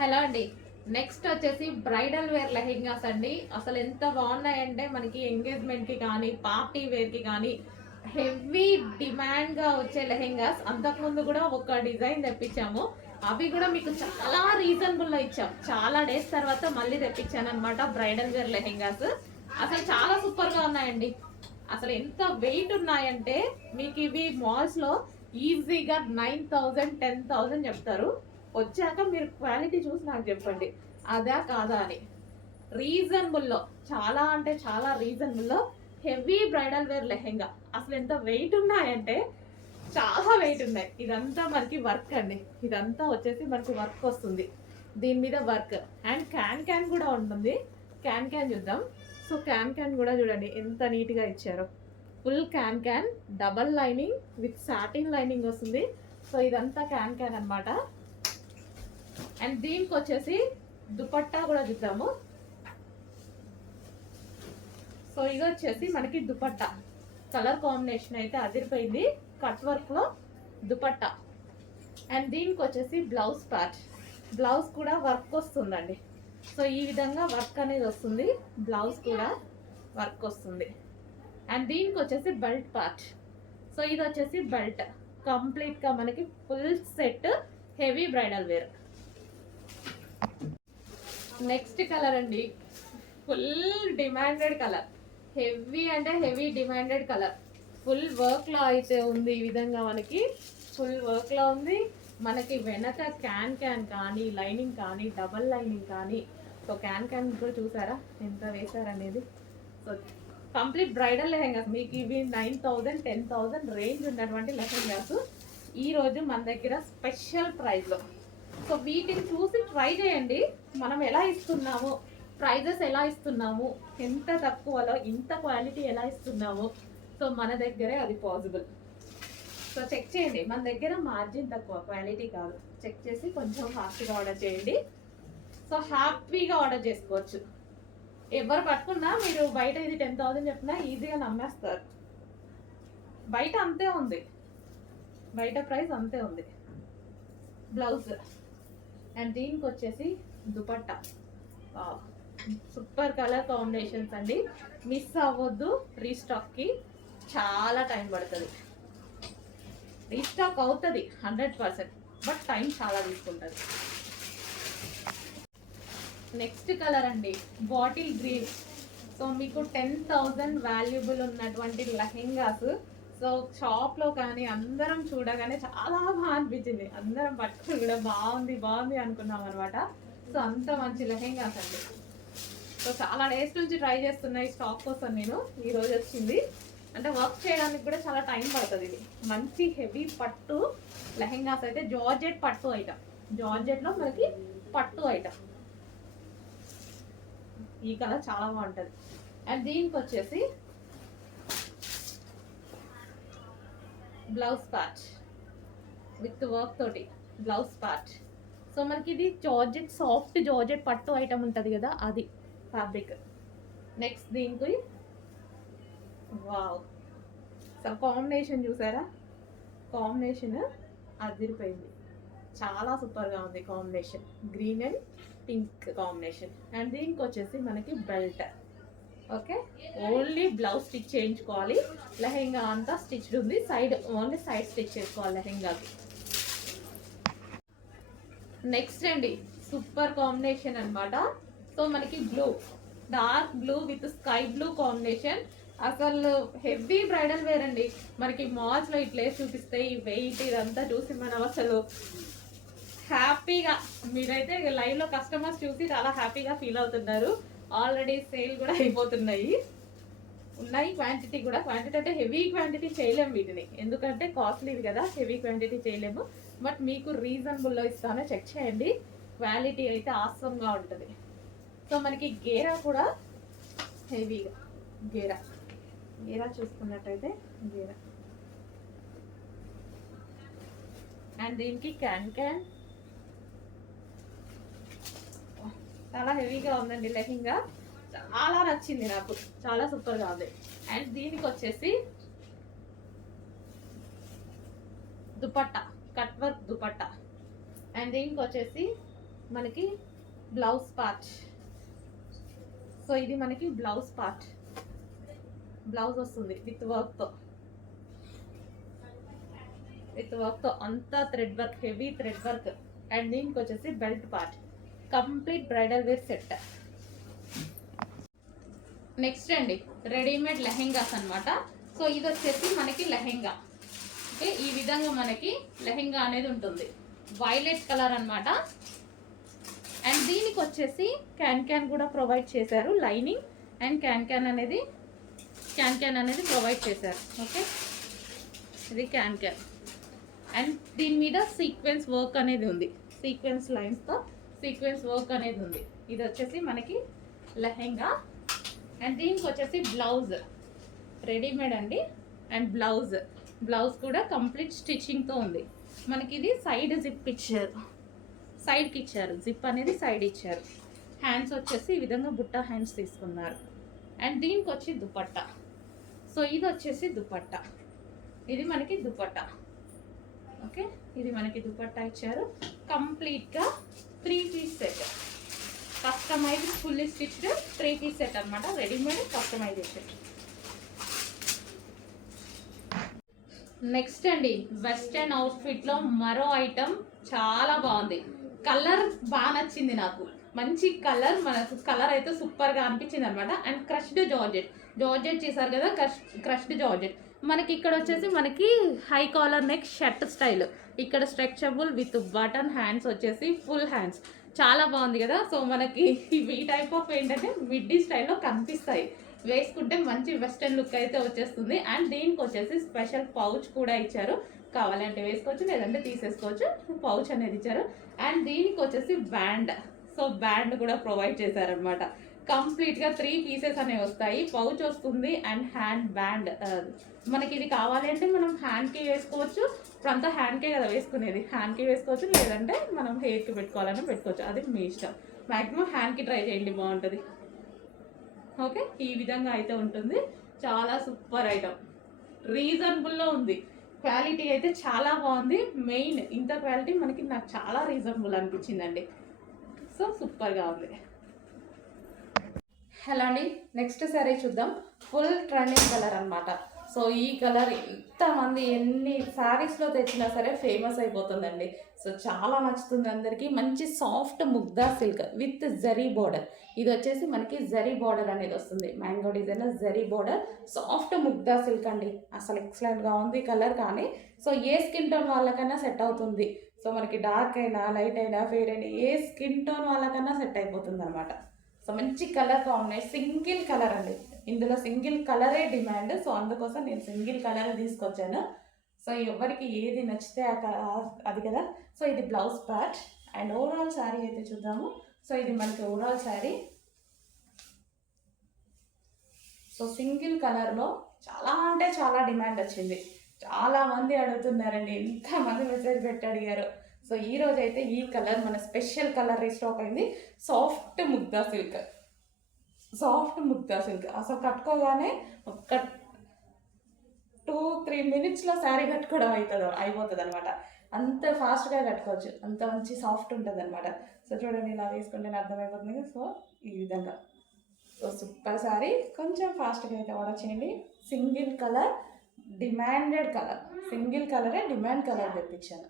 Hello అండి. Next వచ్చేసి bridal wear lehengas అండి. అసలు ఎంత బాగున్నాయంటే మనకి ఎంగేజ్మెంట్కి కానీ పార్టీ వేర్కి కానీ హెవీ డిమాండ్గా వచ్చే లెహెంగాస్. అంతకుముందు కూడా ఒక డిజైన్ తెప్పించాము, అవి కూడా మీకు చాలా రీజనబుల్లో ఇచ్చాం. చాలా డేస్ తర్వాత మళ్ళీ తెప్పించాను అనమాట బ్రైడల్ వేర్ లెహెంగాస్. అసలు చాలా సూపర్గా ఉన్నాయండి. అసలు ఎంత వెయిట్ ఉన్నాయంటే మీకు ఇవి మాల్స్లో ఈజీగా 9,000 10,000 చెప్తారు. వచ్చాక మీరు క్వాలిటీ చూసి నాకు చెప్పండి అదా కాదా అని. రీజనబుల్లో, చాలా అంటే చాలా రీజనబుల్లో హెవీ బ్రైడల్ వేర్ లెహెంగా. అసలు ఎంత వెయిట్ ఉన్నాయంటే చాలా వెయిట్ ఉన్నాయి. ఇదంతా మనకి వర్క్ అండి. ఇదంతా వచ్చేసి మనకి వర్క్ వస్తుంది, దీని మీద వర్క్. అండ్ క్యాన్ కూడా ఉంటుంది. క్యాన్ చూద్దాం. సో క్యాన్ కూడా చూడండి ఎంత నీట్గా ఇచ్చారో. Full can double lining with satin lining వస్తుంది. సో ఇదంతా క్యాన్ అనమాట. అండ్ దీనికి వచ్చేసి దుపట్టా కూడా చూద్దాము. సో ఇది వచ్చేసి మనకి దుపట్టా కలర్ కాంబినేషన్ అయితే అదిరిపోయింది. కట్ వర్క్ లో దుపట్టా. అండ్ దీనికి వచ్చేసి బ్లౌజ్ పార్ట్. బ్లౌజ్ కూడా వర్క్ వస్తుందండి. సో ఈ విధంగా వర్క్ అనేది వస్తుంది, బ్లౌజ్ కూడా వర్క్ వస్తుంది. అండ్ దీనికి వచ్చేసి బెల్ట్ పార్ట్. సో ఇది వచ్చేసి బెల్ట్. కంప్లీట్గా మనకి full set heavy bridal wear. Next colour అండి, ఫుల్ డిమాండెడ్ కలర్. హెవీ అంటే హెవీ డిమాండెడ్ కలర్. ఫుల్ వర్క్లో అయితే ఉంది. ఈ విధంగా మనకి ఫుల్ వర్క్లో ఉంది. మనకి వెనక క్యాన్ కానీ లైనింగ్ కానీ డబల్ లైనింగ్ కానీ. సో క్యాన్ కూడా చూసారా ఎంత వేసారనేది. సో కంప్లీట్ బ్రైడల్ లెహెంగాస్ మీకు ఇవి 9,000 10,000 రేంజ్ ఉన్నటువంటి లెహెంగాస్ ఈరోజు మన దగ్గర స్పెషల్ ప్రైస్లో. సో వీటిని చూసి ట్రై చేయండి, మనం ఎలా ఇస్తున్నాము, ప్రైజెస్ ఎలా ఇస్తున్నాము, ఎంత తక్కువలో ఇంత క్వాలిటీ ఎలా ఇస్తున్నాము. సో మన దగ్గరే అది పాసిబుల్. సో చెక్ చేయండి, మన దగ్గర మార్జిన్ తక్కువ, క్వాలిటీ కాదు. చెక్ చేసి కొంచెం ఫాస్ట్గా ఆర్డర్ చేయండి. సో హ్యాపీగా ఆర్డర్ చేసుకోవచ్చు. ఎవరు పట్టుకున్నా మీరు బయట ఇది 10,000 చెప్పినా ఈజీగా నమ్మేస్తారు. బయట అంతే ఉంది, బయట ప్రైస్ అంతే ఉంది. బ్లౌజ్ అండ్ దీనికి వచ్చేసి దుపట్టా. సూపర్ కలర్ కాంబినేషన్స్ అండి. మిస్ అవ్వద్దు. రీస్టాక్కి చాలా టైం పడుతుంది. రీస్టాక్ అవుతుంది 100%, బట్ టైం చాలా తీసుకుంటుంది. నెక్స్ట్ కలర్ అండి, బాటిల్ గ్రీన్. సో మీకు 10,000 వాల్యుబుల్ ఉన్నటువంటి లెహెంగాస్. సో షాప్లో కానీ అందరం చూడగానే చాలా బాగా అనిపించింది. అందరం పట్టుకుని కూడా బాగుంది అనుకున్నాం అనమాట. సో అంత మంచి లెహెంగాస్ అండి. సో చాలా డేస్ నుంచి ట్రై చేస్తున్నాయి స్టాక్ కోసం. నేను ఈరోజు వచ్చింది. అంటే వర్క్ చేయడానికి కూడా చాలా టైం పడుతుంది. ఇది మంచి హెవీ పట్టు లెహెంగాస్ అయితే జార్జెట్ పట్టు ఐటమ్. జార్జెట్లో మనకి పట్టు ఐటమ్. ఈ కలర్ చాలా బాగుంటుంది. అండ్ దీనికి వచ్చేసి బ్లౌజ్ పార్ట్ విత్ వర్క్ తోటి బ్లౌజ్ పార్ట్. సో మనకి ఇది జార్జెట్, సాఫ్ట్ జార్జెట్ పట్టు ఐటమ్ ఉంటుంది కదా, అది ఫ్యాబ్రిక్. నెక్స్ట్ దీనికి వావ్, సో కాంబినేషన్ చూసారా, కాంబినేషన్ అదిరిపోయింది. చాలా సూపర్గా ఉంది combination, green and pink combination. And దీనికి వచ్చేసి మనకి belt. Okay, only blouse stitch చేయించుకోవాలి. లెహెంగా అంతా స్టిచ్డ్ ఉంది, సైడ్ ఓన్లీ సైడ్ స్టిచ్ చేసుకోవాలి లెహెంగాకి. నెక్స్ట్ అండి, సూపర్ కాంబినేషన్ అనమాట. సో మనకి blue, dark blue with sky blue combination. అసలు హెవీ బ్రైడల్ వేర్ అండి. మనకి మాల్స్లో ఇట్లే చూపిస్తే ఈ వెయిట్ ఇదంతా చూసి మనం అసలు హ్యాపీగా, మీరైతే లైవ్లో కస్టమర్స్ చూసి చాలా హ్యాపీగా ఫీల్ అవుతున్నారు. ఆల్రెడీ సేల్ కూడా అయిపోతున్నాయి. ఉన్నాయి క్వాంటిటీ కూడా. క్వాంటిటీ అంటే హెవీ క్వాంటిటీ చేయలేము వీటిని, ఎందుకంటే కాస్ట్లీది కదా, హెవీ క్వాంటిటీ చేయలేము. బట్ మీకు రీజనబుల్లో ఇస్తాను, చెక్ చేయండి. క్వాలిటీ అయితే ఆసమ్గా ఉంటుంది. సో మనకి గేరా కూడా హెవీగా, గేరా చూసుకున్నట్టయితే గేరా. అండ్ దీనికి క్యాన్ చాలా హెవీగా ఉందండి లెహెంగా. చాలా నచ్చింది నాకు, చాలా సూపర్గా ఉంది. అండ్ దీనికి వచ్చేసి dupatta, cut work dupatta. And దీనికి వచ్చేసి మనకి బ్లౌజ్ పార్ట్. సో ఇది మనకి బ్లౌజ్ పార్ట్, బ్లౌజ్ వస్తుంది విత్ వర్క్తో, అంతా thread work, heavy thread work. And దీనికి వచ్చేసి belt part, complete bridal wear set. Next అండి రెడీమేడ్ లెహెంగాస్ అనమాట. సో ఇది వచ్చేసి మనకి లెహెంగా. ఓకే, ఈ విధంగా మనకి లెహెంగా అనేది ఉంటుంది, వైలెట్ కలర్ అనమాట. అండ్ దీనికి వచ్చేసి క్యాన్ కూడా ప్రొవైడ్ చేశారు, లైనింగ్ అండ్ క్యాన్ అనేది ప్రొవైడ్ చేశారు. ఓకే, ఇది క్యాన్. అండ్ దీని మీద సీక్వెన్స్ వర్క్ అనేది ఉంది, సీక్వెన్స్ లైన్స్తో సీక్వెన్స్ వర్క్ అనేది ఉంది. ఇది వచ్చేసి మనకి లెహెంగా. అండ్ దీనికి వచ్చేసి బ్లౌజ్, రెడీమేడ్ అండి. అండ్ బ్లౌజ్ కూడా కంప్లీట్ స్టిచ్చింగ్తో ఉంది. మనకి ఇది సైడ్ జిప్ ఇచ్చారు, సైడ్కి ఇచ్చారు, జిప్ అనేది సైడ్ ఇచ్చారు. హ్యాండ్స్ వచ్చేసి ఈ విధంగా బుట్ట హ్యాండ్స్ తీసుకున్నారు. అండ్ దీనికి వచ్చి దుపట్టా. సో ఇది వచ్చేసి దుపట్టా, ఇది మనకి దుపట్టా. ఓకే, ఇది మనకి దుపట్టా ఇచ్చారు. కంప్లీట్గా 3 piece set, customised fully stitched 3 piece set అనమాట, రెడీమేడ్ కస్టమైజేషన్. నెక్స్ట్ అండి వెస్టర్న్ అవుట్ఫిట్లో మరో ఐటమ్ చాలా బాగుంది. కలర్ బాగా నచ్చింది నాకు, మంచి కలర్, మనకు కలర్ అయితే సూపర్గా అనిపించింది అనమాట. అండ్ క్రష్డ్ జార్జెట్ చేశారు కదా, క్రష్డ్ జార్జెట్. మనకి ఇక్కడ వచ్చేసి మనకి high collar neck shirt style, ఇక్కడ స్ట్రెచబుల్ విత్ బటన్, హ్యాండ్స్ వచ్చేసి ఫుల్ హ్యాండ్స్, చాలా బాగుంది కదా. సో మనకి ఈ టైప్ ఆఫ్ ఏంటంటే మిడ్డీ స్టైల్లో కనిపిస్తాయి, వేసుకుంటే మంచి వెస్టర్న్ లుక్ అయితే వచ్చేస్తుంది. అండ్ దీనికి వచ్చేసి స్పెషల్ పౌచ్ కూడా ఇచ్చారు, కావాలంటే వేసుకోవచ్చు లేదంటే తీసేసుకోవచ్చు, పౌచ్ అనేది ఇచ్చారు. అండ్ దీనికి వచ్చేసి బ్యాండ్, సో బ్యాండ్ కూడా ప్రొవైడ్ చేశారనమాట. కంప్లీట్గా 3 పీసెస్ అనేవి వస్తాయి, పౌచ్ వస్తుంది అండ్ హ్యాండ్ బ్యాండ్. మనకి ఇది కావాలి అంటే మనం హ్యాండ్కి వేసుకోవచ్చు, ఇప్పుడంతా హ్యాండ్కే కదా వేసుకునేది, హ్యాండ్కి వేసుకోవచ్చు లేదంటే మనం హెయిర్కి పెట్టుకోవాలని పెట్టుకోవచ్చు, అది మీ ఇష్టం. మ్యాక్సిమం హ్యాండ్కి ట్రై చేయండి, బాగుంటుంది. ఓకే, ఈ విధంగా అయితే ఉంటుంది, చాలా సూపర్ ఐటమ్, రీజనబుల్లో ఉంది, క్వాలిటీ అయితే చాలా బాగుంది. మెయిన్ ఇంత క్వాలిటీ మనకి నాకు చాలా రీజనబుల్ అనిపించిందండి. సో సూపర్గా ఉంది. హలో అండి, నెక్స్ట్ సారీ చూద్దాం. ఫుల్ ట్రెండింగ్ కలర్ అనమాట. సో ఈ కలర్ ఎంతమంది ఎన్ని శారీస్లో తెచ్చినా సరే ఫేమస్ అయిపోతుందండి. సో చాలా నచ్చుతుంది అందరికీ. మంచి soft Mugdha silk with zari border, ఇది వచ్చేసి మనకి జరీ బోర్డర్ అనేది వస్తుంది, mango design zari border, soft Mugdha silk అండి. అసలు ఎక్సలెంట్గా ఉంది కలర్. కానీ సో ఏ స్కిన్ టోన్ వాళ్ళకైనా సెట్ అవుతుంది. సో మనకి డార్క్ అయినా లైట్ అయినా ఫెయిర్ అయినా ఏ స్కిన్ టోన్ వాళ్ళకన్నా సెట్ అయిపోతుంది అనమాట. సో మంచి కలర్ కాంబినేషన్, సింగిల్ కలర్ అండి, ఇందులో సింగిల్ కలరే డిమాండ్. సో అందుకోసం నేను సింగిల్ కలర్ తీసుకొచ్చాను. సో ఎవరికి ఏది నచ్చితే అది కదా. సో ఇది blouse part. And overall sari అయితే చూద్దాము. సో ఇది మనకి ఓవరాల్ శారీ. సో సింగిల్ కలర్లో చాలా అంటే చాలా డిమాండ్ వచ్చింది, చాలామంది అడుగుతున్నారండి, ఎంతమంది మెసేజ్ పెట్టి అడిగారు. సో ఈరోజు అయితే ఈ కలర్ మన స్పెషల్ కలర్ రీస్టాక్ అయింది, సాఫ్ట్ ముగ్దా సిల్క్. అసలు కట్టుకోగానే ఒక 2-3 మినిట్స్లో శారీ కట్టుకోవడం అయిపోతుంది అనమాట. అంత ఫాస్ట్గా కట్టుకోవచ్చు, అంత మంచి సాఫ్ట్ ఉంటుంది అనమాట. సో చూడండి, ఇలా వేసుకుంటే అర్థమైపోతుంది. సో ఈ విధంగా సో సూపర్ శారీ, కొంచెం ఫాస్ట్గా అయితే ఆర్డర్ చేయండి. Single colour, demanded colour, single కలరే డిమాండ్ కలర్ తెప్పించాను.